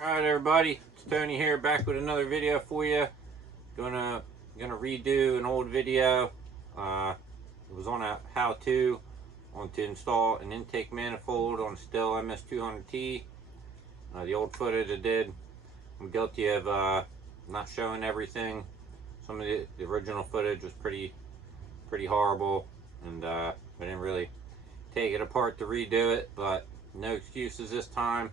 Alright everybody, it's Tony here, back with another video for you. Gonna redo an old video. It was on a how-to on to install an intake manifold on a Stihl MS200T. The old footage I did, I'm guilty of not showing everything. Some of the original footage was pretty horrible, and I didn't really take it apart to redo it, but no excuses this time.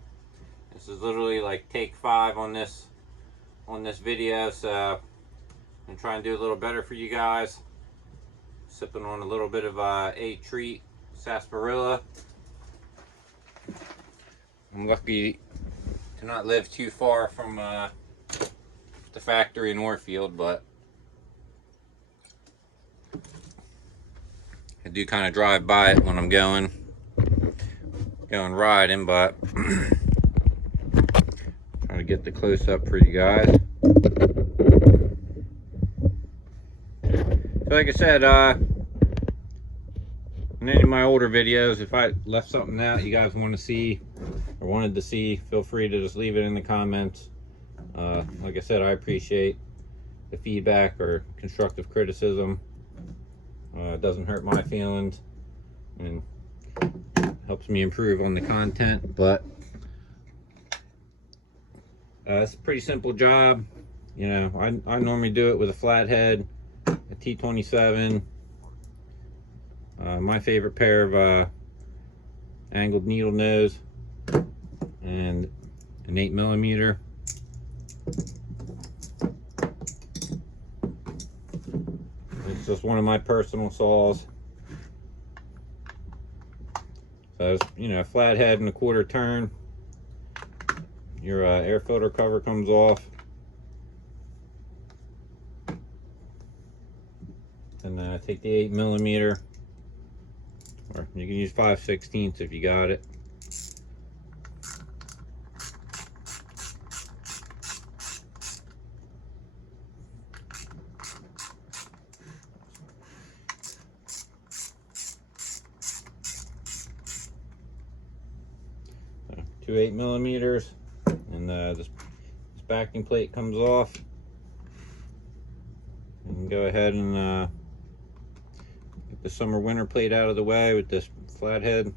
This is literally like take 5 on this video, so I'm gonna try and do a little better for you guys. Sipping on a little bit of a treat, sarsaparilla. I'm lucky to not live too far from the factory in Orfield, but I do kind of drive by it when I'm going riding, but trying to get the close up for you guys. So like I said, in any of my older videos, if I left something out you guys want to see or wanted to see, feel free to just leave it in the comments. Like I said, I appreciate the feedback or constructive criticism. It doesn't hurt my feelings and helps me improve on the content. But it's a pretty simple job. You know, I normally do it with a flathead, a T27, my favorite pair of angled needle nose, and an 8mm. It's just one of my personal saws. So it's, you know, a flathead and a 1/4 turn. Your air filter cover comes off, and take the 8mm, or you can use 5/16 if you got it. So, 2 8mm, and this backing plate comes off. You can go ahead and get the summer winter plate out of the way with this flathead.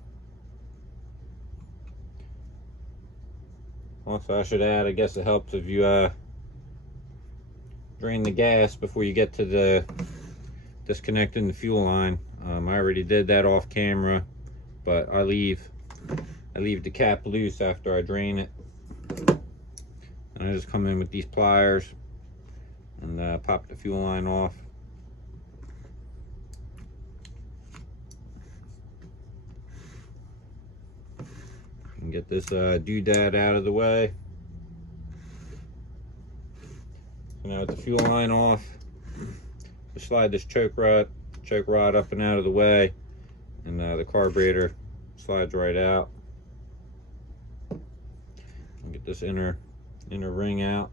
Also, I should add, I guess it helps if you drain the gas before you get to the disconnecting the fuel line. I already did that off camera, but I leave the cap loose after I drain it. And I just come in with these pliers and pop the fuel line off. And get this doodad out of the way. So now with the fuel line off, just slide this choke rod up and out of the way, and the carburetor slides right out. And get this inner ring out.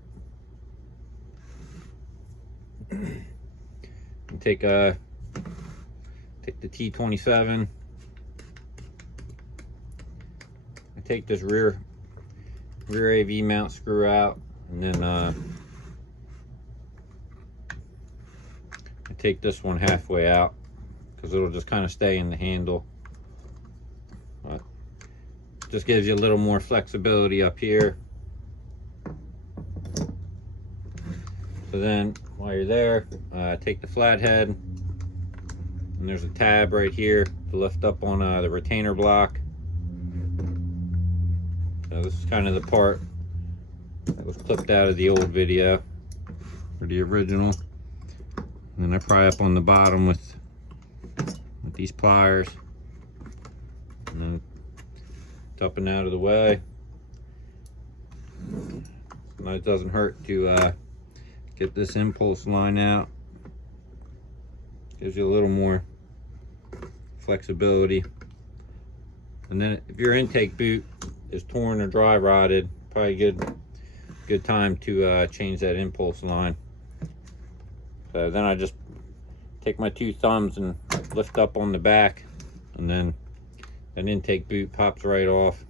And take the T27. I take this rear AV mount screw out, and then I take this one halfway out because it'll just kind of stay in the handle. But just gives you a little more flexibility up here. So then while you're there, take the flathead, and there's a tab right here to lift up on the retainer block. So this is kind of the part that was clipped out of the old video, or the original. And then I pry up on the bottom with these pliers, and then it's up and out of the way. And it doesn't hurt to get this impulse line out. Gives you a little more flexibility. And then if your intake boot is torn or dry rotted, probably good time to change that impulse line. So then I just take my 2 thumbs and lift up on the back, and then an intake boot pops right off.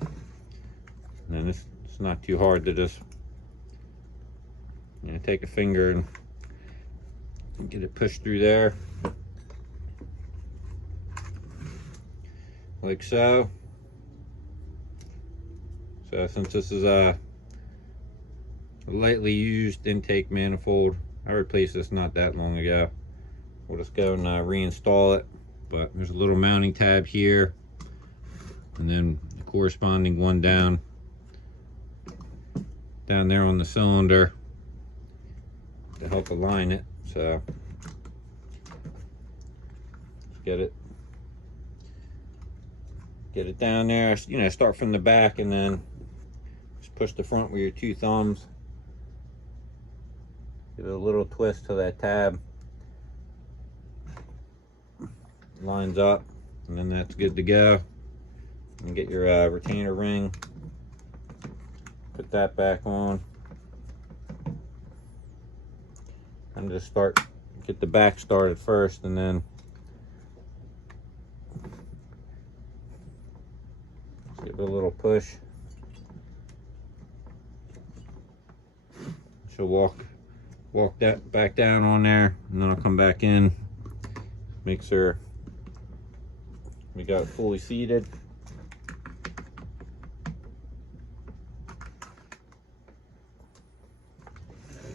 And then this it's not too hard to just, you know, take a finger and get it pushed through there, like so. So since this is a lightly used intake manifold, I replaced this not that long ago. We'll just go and reinstall it. But there's a little mounting tab here, and then the corresponding one down there on the cylinder to help align it. So get it down there. You know, start from the back and then just push the front with your two thumbs. Give it a little twist to that tab. Lines up, and then that's good to go. And get your retainer ring. Put that back on. And just get the back started first, and then just give it a little push. She'll walk that back down on there, and then I'll come back in, make sure we got it fully seated.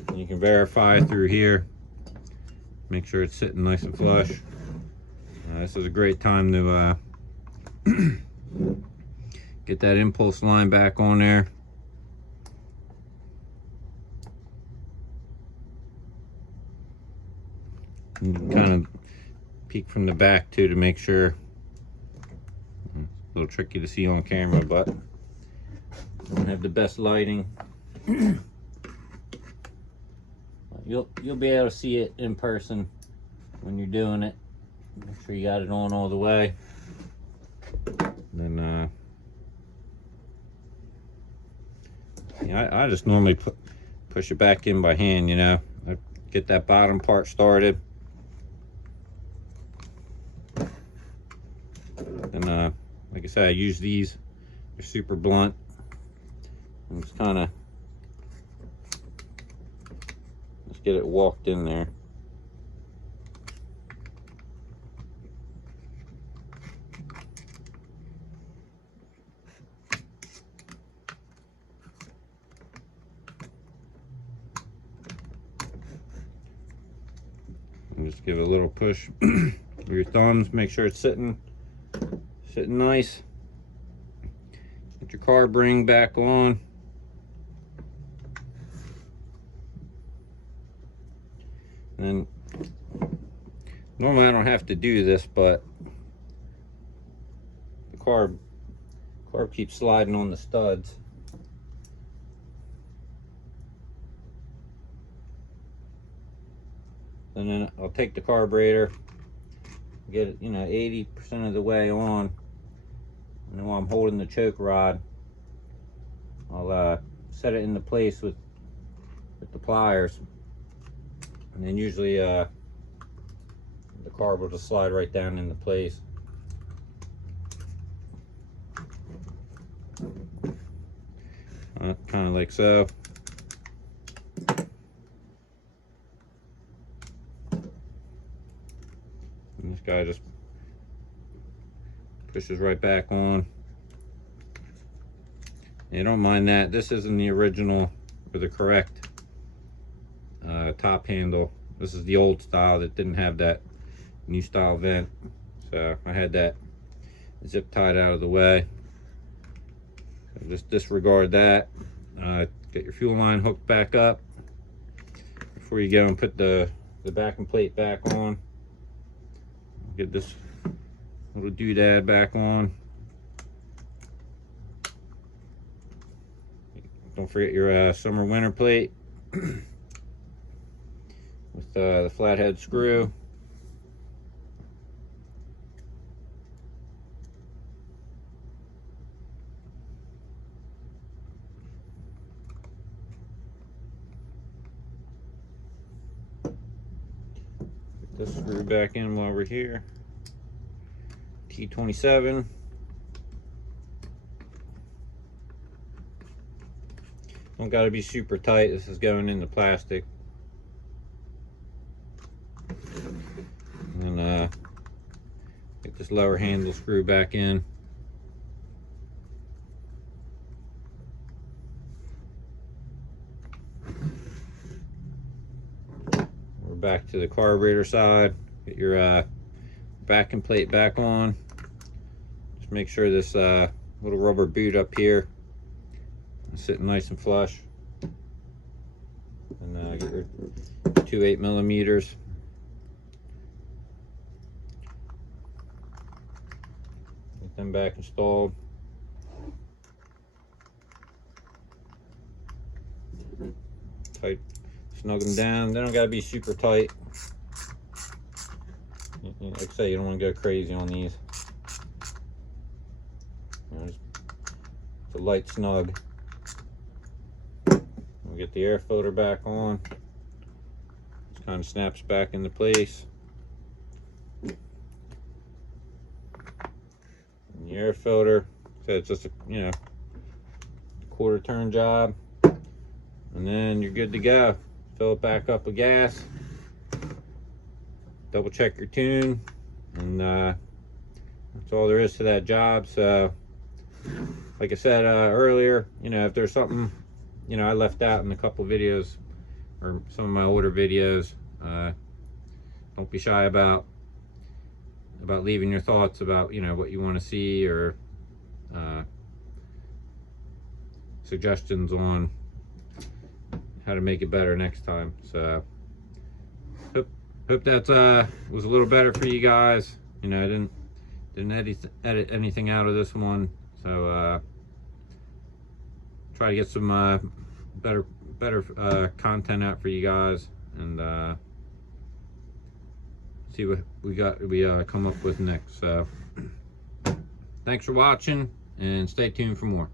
And you can verify through here, make sure it's sitting nice and flush. This is a great time to get that impulse line back on there. And you can kind of peek from the back too to make sure. A little tricky to see on camera, but I don't have the best lighting. You'll be able to see it in person when you're doing it. Make sure you got it on all the way. And then yeah, I just normally push it back in by hand, you know. I get that bottom part started. And like I said, I use these. They're super blunt. And just kind of let's get it walked in there. And just give it a little push with your thumbs. Make sure it's sitting nice. Get your carb ring back on. And normally I don't have to do this, but the carb keeps sliding on the studs. And then I'll take the carburetor, get it, you know, 80% of the way on. And then while I'm holding the choke rod, I'll set it into place with the pliers. And then usually the carb will just slide right down into place. Kind of like so. And this guy just pushes right back on. You don't mind that. This isn't the original or the correct top handle. This is the old style that didn't have that new style vent. So I had that zip tied out of the way. So just disregard that. Get your fuel line hooked back up before you go and put the backing plate back on. Get this little doodad back on. Don't forget your summer winter plate with the flathead screw. Get this screw back in while we're here. T27. Don't got to be super tight. This is going into plastic. And get this lower handle screw back in. We're back to the carburetor side. Get your backing plate back on. Just make sure this little rubber boot up here is sitting nice and flush. And get your 2 8mm. Get them back installed. Tight, snug them down. They don't gotta be super tight. Like I say, you don't want to go crazy on these. It's a light snug. We'll get the air filter back on. Just kind of snaps back into place. And the air filter, so it's just a, you know, quarter turn job, and then you're good to go. Fill it back up with gas. Double check your tune, and that's all there is to that job. So like I said earlier, you know, if there's something, you know, I left out in a couple videos or some of my older videos, don't be shy about leaving your thoughts about, you know, what you want to see, or suggestions on how to make it better next time. So hope that was a little better for you guys. You know, I didn't edit anything out of this one, so try to get some better content out for you guys, and see what we come up with next. So thanks for watching, and stay tuned for more.